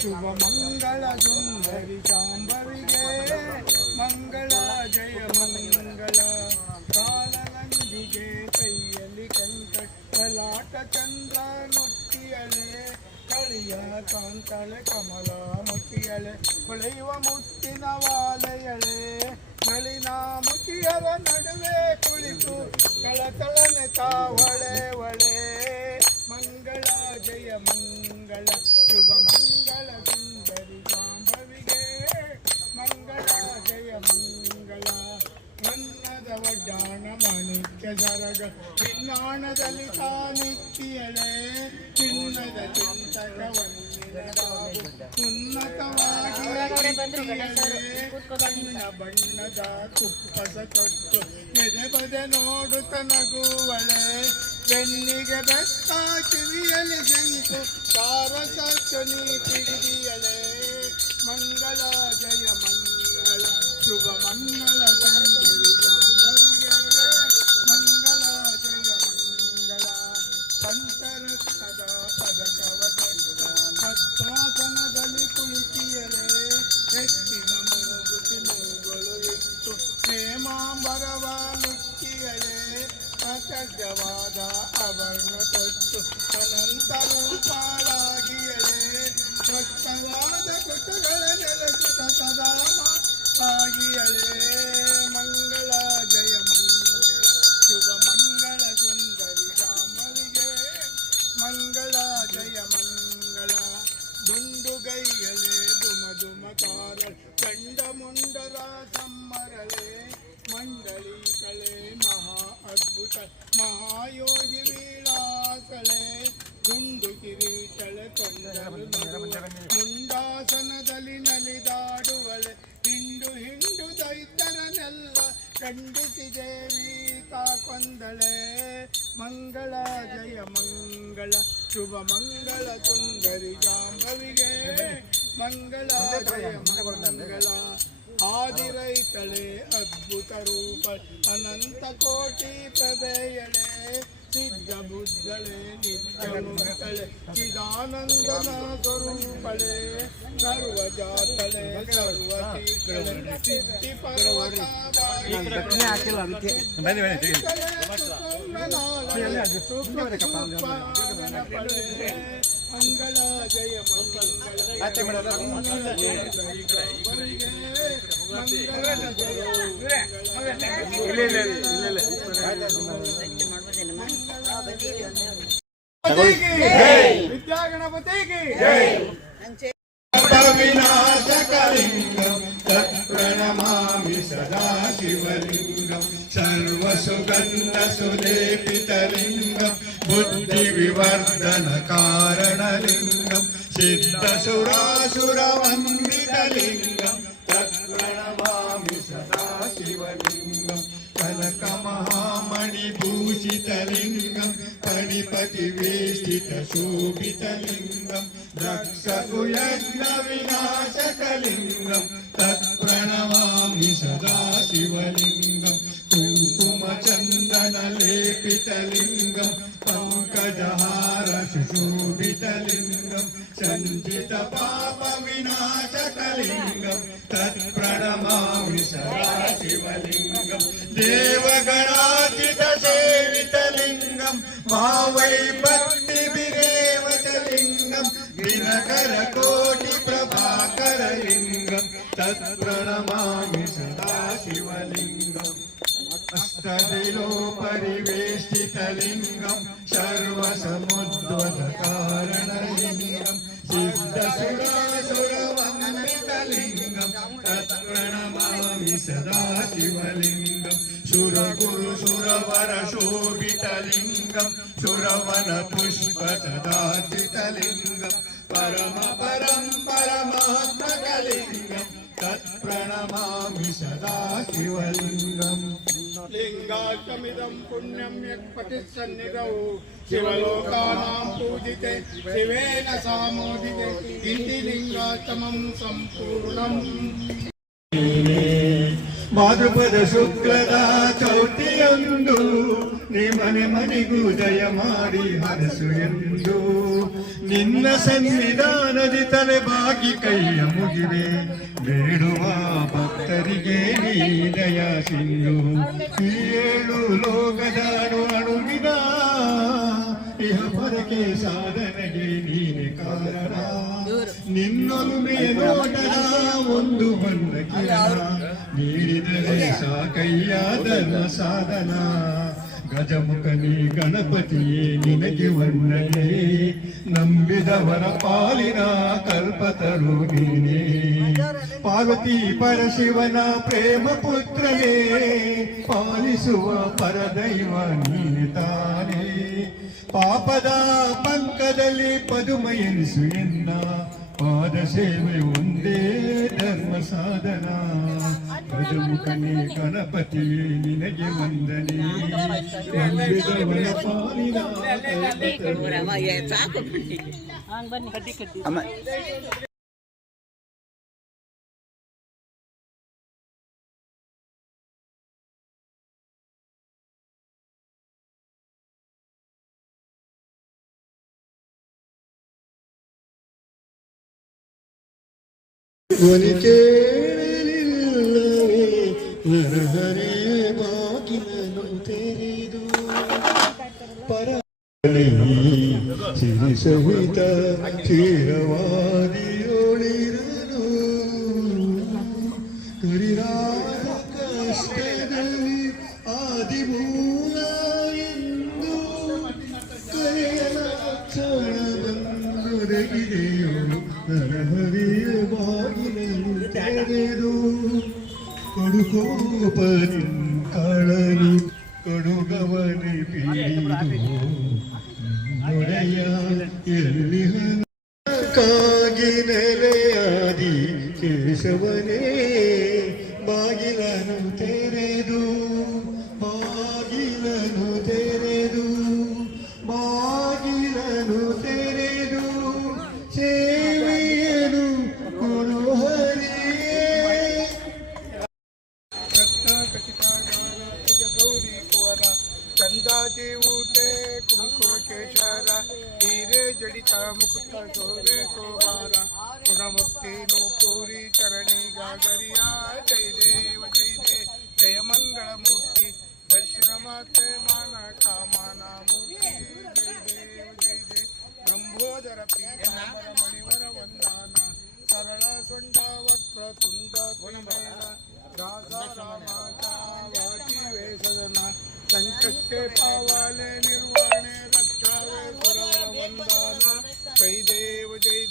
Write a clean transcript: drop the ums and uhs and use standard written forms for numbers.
ಶುಭ ಮಂಗಳ ಸುಂದರಿ ಶಾಂಭವಿಗೆ ಮಂಗಳ ಜಯ ಮಂಗಳ ಕಾಲಲಂಗಿಗೆ ಕೈಯಲ್ಲಿ ಕಂಕಲಾಟ ಚಂದ್ರ ನುಟ್ಟಿಯಳೆ ಕಳಿಯ ಕಾಂತಳೆ ಕಮಲ ಮುಟ್ಟಿಯಳೆ ಹೊಳೆಯುವ ಮುತ್ತಿನ ವಾಲೆಯಳೆ ನಳಿನ ಮುಖಿಯರ ನಡುವೆ ಕುಳಿತು ಕಳತಳನೆ ತಾವಳೆ ಒಳೆ ಮಂಗಳ ಜಯ ಮಂಗಳ ಶುಭ ಮಂಗಳ ಸುಂದರಿ ಶಾಂಭವಿಗೆ ಮಂಗಳ ಜಯ ಮಂಗಳ ಮನ್ನದ ವಡ್ಡಾಣ ಮಾಣಿಕ್ಯ ಸರಗ ಚಿನ್ನಾಣದಲ್ಲಿ ತಾನಿತ್ತಿಯಳೆ ಚಿನ್ನದ ಚಿಂತಕವನ್ನಿರದಾಗು ಉನ್ನತವಾಗಿ ಕಣ್ಣ ಬಣ್ಣದ ಕುಪ್ಪಸ ತೊಟ್ಟು ಎದೆ ಬದೆ ನೋಡುತ್ತ ನಗುವಳೆ ಬೆನ್ನಿಗೆ ಬೆತ್ತ ಕಿವಿಯಲ್ಲಿ ಜಂತು ಸಾರಸನಿ ಪಿಡಿಯಳೆ ಮಂಗಳ ಜಯ ಮಂಗಳ ಶುಭ ಮಂಗಳ ಸುಂದರಿ ಶಾಂಭವಿಗೆ ಮಂಗಳ ಜಯ ಮಂಗಳ ಪಂಚರತ್ನದ ಪದಕವ ತೊಟ್ಟು ಪದ್ಮಾಸನದಲ್ಲಿ ಕುಳಿತಿಯಲೆ ಎತ್ತಿನ ಮೂಗುತಿ ಮೂಗಳು ಇಟ್ಟು ಹೇಮಾಂಬರವ ನುಚ್ಚಿಯಳೆ ಅಚಡ್ಯವಾದ ಆಭರಣ ತೊಟ್ಟು ಅನಂತ ರೂಪಾಳಾಗಿಯಳೆ ಸ್ವಚ್ಛವಾದ ಕುಟುಗಳ ನೆಲೆಸುತ್ತ ಸದಾ ಆಗಿಯಳೆ ಮಂಗಳ ಜಯ ಮಂಗಳ ಶುಭ ಮಂಗಳ ಸುಂದರಿ ಶಾಂಭವಿಗೆ ಮಂಗಳ ಜಯ ಮಂಗಳ ದುಂಡುಗೈಯಲೆ ದುಮ ದುಮ ಕಾರಳೆ ಚಂಡ ಮುಂಡರ ಸಮ್ಮರಳೆ ಮಂಡಳಿ ಕಳೆ ಮಹಾ ಅದ್ಭುತ ಮಹಾಯೋಗಿ ವಿಳಾಸಳೆ ಗುಂಡು ಕಿರೀಟಳೆ ಕೊಂಡಲು ಮುಂಡಾಸನದಲ್ಲಿ ನಲಿದಾಡುವಳೆ ಹಿಂಡು ಹಿಂಡು ದೈತರನೆಲ್ಲ ಖಂಡಿಸಿ ದೇವಿ ಕೊಂದಳೆ ಮಂಗಳ ಜಯ ಮಂಗಳ ಶುಭ ಮಂಗಳ ಸುಂದರಿ ಶಾಂಭವಿಗೆ ಮಂಗಳ ಜಯ ಮಂಗಳ ಆದಿರೈತಳೆ ಅದ್ಭುತ ರೂಪ ಅನಂತ ಕೋಟಿ ಪ್ರಭೆಯಳೆ ಸಿದ್ಧ ಬುದ್ಧಳೆ ನಿತ್ಯ ಮುಕ್ತಳೆ ಚಿದಾನಂದನ ಸ್ವರೂಪಳೆ ಸರ್ವ ಜಾತಳೆ ಸರ್ವ ತೀರ್ಥಳೆ ಸಿದ್ಧಿ ಪರ್ವತ ಮಂಗಳ ಜಯ ವಿದ್ಯಾಗಣಪತಿಗೆ ವಿನಾಶಕಲಿಂಗಂ ತತ್ಪ್ರಣಮಾಮಿ ಸದಾ ಶಿವಲಿಂಗಂ ಸರ್ವಸುಗಂಧ ಸುಲೇಪಿತಲಿಂಗಂ ಬುದ್ಧಿ ವಿವರ್ಧನ ಕಾರಣಲಿಂಗಂ ಸಿದ್ಧಸುರಾಸುರವಂದಿತಲಿಂಗಂ ತತ್ಪ್ರಣಮಾಮಿ ಸದಾ ಶಿವಲಿಂಗಂ ಕನಕ ಮಹಾಮಣಿಭೂಷಿತಲಿಂಗಂ ಪಣಿಪತಿ ವೇಷ್ಟಿತ ಶೋಭಿತಲಿಂಗಂ ದಕ್ಷಕುಯಜ್ಞ ವಿನಾಶಕಲಿಂಗಂ ತತ್ಪ್ರಣಮಾಮಿ ಸದಾ ಶಿವಲಿಂಗಂ ಕುಂಕುಮ ಚಂದನ ಲೇಪಿತಲಿಂಗಂ ಪಂಕಜಹಾರ ಸುಶೋಭಿತಲಿಂಗಂ ಸಂಚಿತ ಪಾಪ ವಿನಾಶಕಲಿಂಗಂ ತತ್ಪ್ರಣಮಾಮಿ ಸದಾ ಶಿವಲಿಂಗಂ ದೇವಗಣಾರ್ಚಿತ ಸೇವಿತಲಿಂಗಂ ಮಾವೈ ಭಕ್ತಿ ವಿರೇವಚಲಿಂಗಂ ದಿನಕರ ಕೋಟಿ ಪ್ರಭಾಕರಲಿಂಗಂ ತತ್ಪ್ರಣಮಾಮಿ ಸದಾ ಶಿವಲಿಂಗಂ ಅಷ್ಟದಿಲೋ ಪರಿವೇಷ್ಟಿತಲಿಂಗಂ ಸರ್ವಸಮುದ್ವದ ಕಾರಣಲಿಂಗಂ ಸಿದ್ಧಸುರಾಸುರವಂದಿತಲಿಂಗಂ ತತ್ಪ್ರಣಮಾಮಿ ಸದಾ ಶಿವಲಿಂಗಂ ಸುರಗುರು ಸುರವರ ಶೋಭಿತಲಿಂಗಂ ಸುರವನ ಪುಷ್ಪ ಸದಾಚಿತಲಿಂಗಂ ಪರಮ ಪರಂ ಪರಮಾತ್ಮಕಲಿಂಗಂ ತತ್ಪ್ರಣಮಾಮಿ ಸದಾ ಶಿವಲಿಂಗಂ ಲಿಂಗಾಷ್ಟಮಿದಂ ಪುಣ್ಯಂ ಯತ್ಪತಿಸ್ಸನ್ನಿಧೌ ಶಿವಲೋಕಾನಾಂ ಪೂಜಿತೆ ಶಿವೇನ ಸಾಮೋದಿತೆ ಇಂದಿ ಲಿಂಗಾಷ್ಟಮಂ ಸಂಪೂರ್ಣಂ ಭಾದ್ರಪದ ಶುಕ್ಲದ ಚೌತಿಯೊಂದು ನೀ ಮನೆ ಮನೆಗೂ ದಯ ಮಾಡಿ ಹರಸು ಎಂದು ನಿನ್ನ ಸನ್ನಿಧಾನದಿ ತಲೆ ಬಾಗಿ ಕೈಯ ಮುಗಿವೆ ಬೇಡುವ ಭಕ್ತರಿಗೆ ನೀ ದಯ ಸಿಂಧು ಈ ಏಳು ಲೋಕದಾಡು ಅಣುವಿನ ಇಹ ಪರಕೆ ಸಾಧನೆಗೆ ನೀನೆ ಕಾರಣ ನಿನ್ನೊಲುಮೆಯ ನೋಟದ ಒಂದು ಬಣ್ಣ ಕಿರಣ ನೀಡಿದರೆ ಸಾಕಯ್ಯ ಧರ್ಮ ಸಾಧನ ಗಜಮುಖನಿ ಗಣಪತಿಯೇ ನಿನಗೆ ವಂದನೆ ನಂಬಿದವರ ಪಾಲಿನ ಕಲ್ಪತರು ನೀನೇ ಪಾರ್ವತಿ ಪರಶಿವನ ಪ್ರೇಮ ಪುತ್ರನೇ ಪಾಲಿಸುವ ಪರದೈವ ನೀನೆ ತಾನೇ ಪಾಪದ ಪಂಕದಲ್ಲಿ ಪದುಮ ಎನಿಸು ಎನ್ನ ಪಾದ ಸೇವೆ ಒಂದೇ ಧರ್ಮ ಸಾಧನ ಗಜಮುಖನೇ ಗಣಪತಿ ನಿನಗೆ ವಂದನೆ ನಂಬಿದವರ ಪಾಲಿನ ಕಲ್ಪತರು. ಧ್ವನಿ ಕೇಳಲಿಲ್ಲವೇ ನರಹರೇ ಬಾಗಿಲನ್ನು ತೆರೆದು ಪರಲಿ ಸಿರಿ ಸಹಿತ ಕ್ಷೀರವಾದಿಯೊಳಿರಲು ಕರಿರಾದ ಕಷ್ಟದಲ್ಲಿ ಆದಿಮೂಲ ಎಂದು ಕರೆಯಲ ಕ್ಷಣ ಬಂದೊದಗಿದೆಯೋ ನರಹರಿಯ ಬಾಗಿಲನ್ನು ತೆರೆದು ಕಡುಕೋಪನಿ ಕಳಲು ಕಡುಗವನೆ ಪೀಡಿದು ನೊರೆಯ ಎಲ್ಲಿ ಕಾಗಿ ನೆಲೆಯಾದಿ ಕೇಶವನೇ ಬಾಗಿಲನ್ನು ತೆರೆದು ಬಾಗಿಲನ್ನು ತೆರೆದು ಬಾಗಿಲನ್ನು ತೆರೆದು ಸೇವೆಯನು ಕೊಡು ಹರಿಯೇ ಗೌರಿ ಕುವರ ಚಂದಾಜಿ ಊಟೆ ಕುಂಕುಮ ಕೇಶರ ಹೀರೆ ಜಡಿತ ಮುಕುಟ ಶೋಭೆ ಕೋವಾರ ಗುಣಮುಕ್ತಿ ನೂಪೂರಿ ಚರಣಿ ಗಾಗರಿಯ ಜಯ ದೇವ ಜಯ ಮಂಗಳ ಮೂರ್ತಿ ದರ್ಶನ ಮಾತೆ ಮಾನ ಕಾಮನ ಮೂರ್ತಿ ಜಯ ದೇವ ಬ್ರಹ್ಮೋದರ ಪೀಠಾಂಬರ ಮಣಿವರ ವಂದಾನ ಸರಳ ಸೊಂಡ ವಕ್ರ ತುಂಡ ತ್ರಿನಯನ ದಾಸ ರಾಮಾಚಾವತಿ ವೇಸದನ ಸಂಕಷ್ಟೇ ಪಾವ